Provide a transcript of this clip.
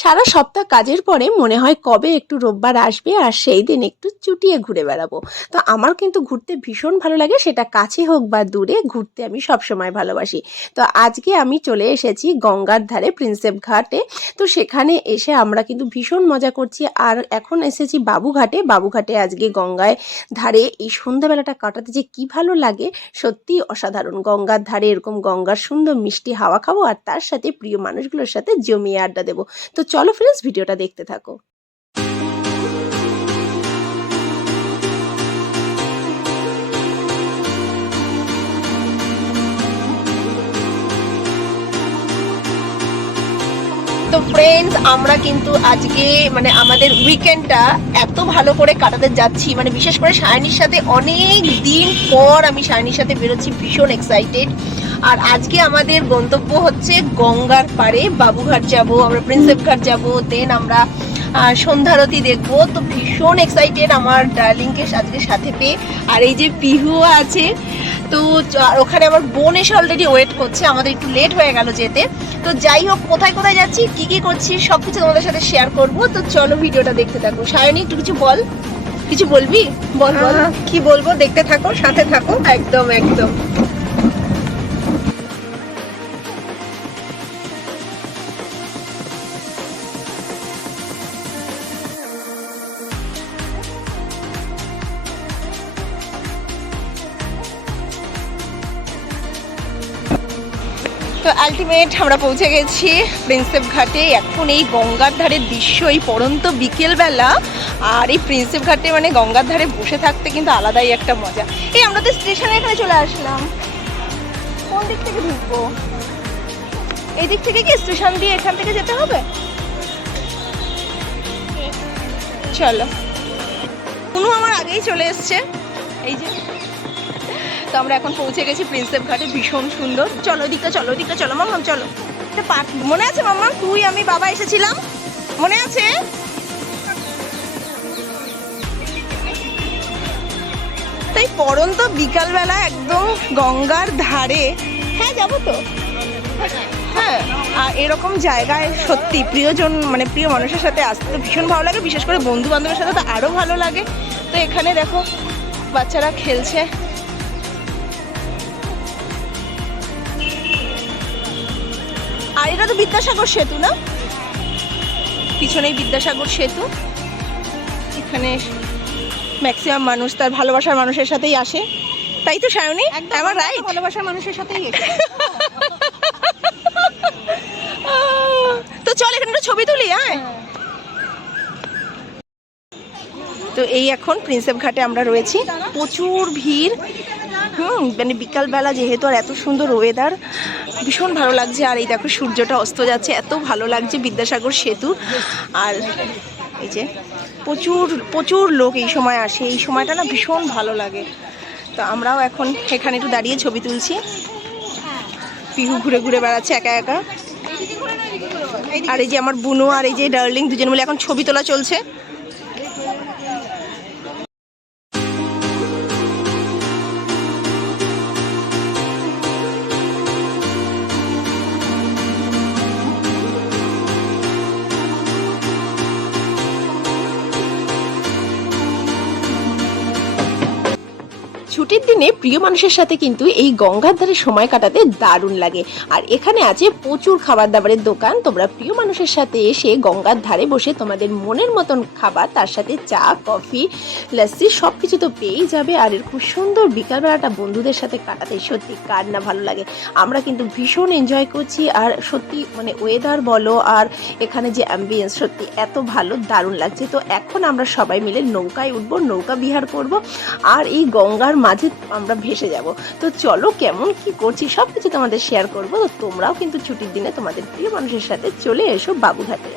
সারা সপ্তাহ কাজের পরে মনে হয় কবে একটু রোববার আসবে আর সেই দিন একটু চুটিয়ে ঘুরে বেড়াবো। তো আমার কিন্তু ঘুরতে ভীষণ ভালো লাগে, সেটা কাছে হোক বা দূরে, ঘুরতে আমি সবসময় ভালোবাসি। তো আজকে আমি চলে এসেছি গঙ্গার ধারে প্রিন্সেপ ঘাটে। তো সেখানে এসে আমরা কিন্তু ভীষণ মজা করছি। আর এখন এসেছি বাবুঘাটে। বাবুঘাটে আজকে গঙ্গায় ধারে এই সন্ধ্যাবেলাটা কাটাতে যে কি ভালো লাগে, সত্যিই অসাধারণ। গঙ্গার ধারে এরকম গঙ্গার সুন্দর মিষ্টি হাওয়া খাবো আর তার সাথে প্রিয় মানুষগুলোর সাথে জমিয়ে আড্ডা দেবো। তো চলো ফ্রেন্ডস, ভিডিওটা দেখতে থাকো। তো ফ্রেন্ডস, আমরা কিন্তু আজকে আমাদের উইকেন্ডটা এত ভালো করে কাটাতে যাচ্ছি, বিশেষ করে সায়নীর সাথে অনেক দিন পর আমি সায়নীর সাথে বেরোচ্ছি, ভীষণ এক্সাইটেড। আর আজকে আমাদের গন্তব্য হচ্ছে গঙ্গার পাড়ে বাবুঘাট যাব, আমরা প্রিন্সেপ ঘাট যাব, দেন আমরা সন্ধ্যারতি দেখবো। তো ভীষণ এক্সাইটেড আমার ডার্লিংকে আজকে সাথে পেয়ে। আর এই যে পিহু আছে, তো ওখানে আমার বোন এসে অলরেডি ওয়েট করছে, আমাদের একটু লেট হয়ে গেল যেতে। তো যাই হোক, কোথায় কোথায় যাচ্ছি, কি কি করছি, সবকিছু তোমাদের সাথে শেয়ার করব। তো চলো ভিডিওটা দেখতে থাকো। সায়নী, একটু কিছু বল, কিছু বলবি? বল বল। কি বলবো, দেখতে থাকো, সাথে থাকো। একদম একদম। তো আলটিমেট আমরা পৌঁছে গেছি প্রিন্সেপ ঘাটে। এখন এই গঙ্গার ধারের দৃশ্য, এই পড়ন্ত বিকেলবেলা, আর এই প্রিন্সেপ ঘাটে গঙ্গার ধারে বসে থাকতে কিন্তু আলাদাই একটা মজা। এই আমরা তো স্টেশনে এখানে চলে আসলাম। কোন দিক থেকে ঢুকবো? এই দিক থেকে কি স্টেশন দিয়ে এখান থেকে যেতে হবে? চলো। কোনো আমার আগেই চলে এসছে, এই যে। তো আমরা এখন পৌঁছে গেছি প্রিন্সেপ ঘাটে, ভীষণ সুন্দর। চলো ওদিকটা, চলো ওদিকটা, চলো মাম্মাম চলো। পার্ক মনে আছে মাম্মাম? তুই আমি বাবা এসেছিলাম, মনে আছে? তাই পড়ন্ত বিকালবেলা একদম গঙ্গার ধারে, হ্যাঁ যাবো তো। হ্যাঁ, আর এরকম জায়গায় সত্যি প্রিয়জন প্রিয় মানুষের সাথে আসতে তো ভীষণ ভালো লাগে, বিশেষ করে বন্ধু বান্ধবের সাথে তো আরও ভালো লাগে। তো এখানে দেখো বাচ্চারা খেলছে। আর এটা তো বিদ্যাসাগর সেতু না? পিছনেই বিদ্যাসাগর সেতু। এখানে ম্যাক্সিমাম মানুষ তার ভালোবাসার মানুষের সাথেই আসে, তাই তো সায়নী? আমার রাইট, ভালোবাসার মানুষের সাথেই তো চল এখানে একটা ছবি তুলি। হ্যাঁ, তো এই এখন প্রিন্সেপ ঘাটে আমরা রয়েছি, প্রচুর ভিড়। বিকালবেলা যেহেতু, আর এত সুন্দর ওয়েদার, ভীষণ ভালো লাগছে। আর এই দেখো সূর্যটা অস্ত যাচ্ছে, এত ভালো লাগছে বিদ্যাসাগর সেতু। আর এই যে প্রচুর প্রচুর লোক এই সময় আসে, এই সময়টা না ভীষণ ভালো লাগে। তো আমরাও এখন এখানে একটু দাঁড়িয়ে ছবি তুলছি। পিহু ঘুরে ঘুরে বেড়াচ্ছে একা একা। আর এই যে আমার বুনু আর এই যে ডার্লিং, দুজন মিলে এখন ছবি তোলা চলছে। ছুটির দিনে প্রিয় মানুষের সাথে কিন্তু এই গঙ্গার ধারে সময় কাটাতে দারুণ লাগে। আর এখানে আছে প্রচুর খাবার দাবারের দোকান। তোমরা প্রিয় মানুষের সাথে এসে গঙ্গার ধারে বসে তোমাদের মনের মতন খাবার, তার সাথে চা, কফি, লস্যি সব কিছু তো পেয়েই যাবে। আর এর খুব সুন্দর বিকালবেলাটা বন্ধুদের সাথে কাটাতে সত্যি কার না ভালো লাগে। আমরা কিন্তু ভীষণ এনজয় করছি। আর সত্যি ওয়েদার বলো আর এখানে যে অ্যাম্বিয়েন্স, সত্যি এত ভালো, দারুণ লাগছে। তো এখন আমরা সবাই মিলে নৌকায় উঠবো, নৌকা বিহার করব, আর এই গঙ্গার মাঝে আমরা ভেসে যাব। তো চলো কেমন কি করছি সব কিছু তোমাদের শেয়ার করবো। তো তোমরাও কিন্তু ছুটির দিনে তোমাদের প্রিয় মানুষের সাথে চলে এসো বাবুঘাটে।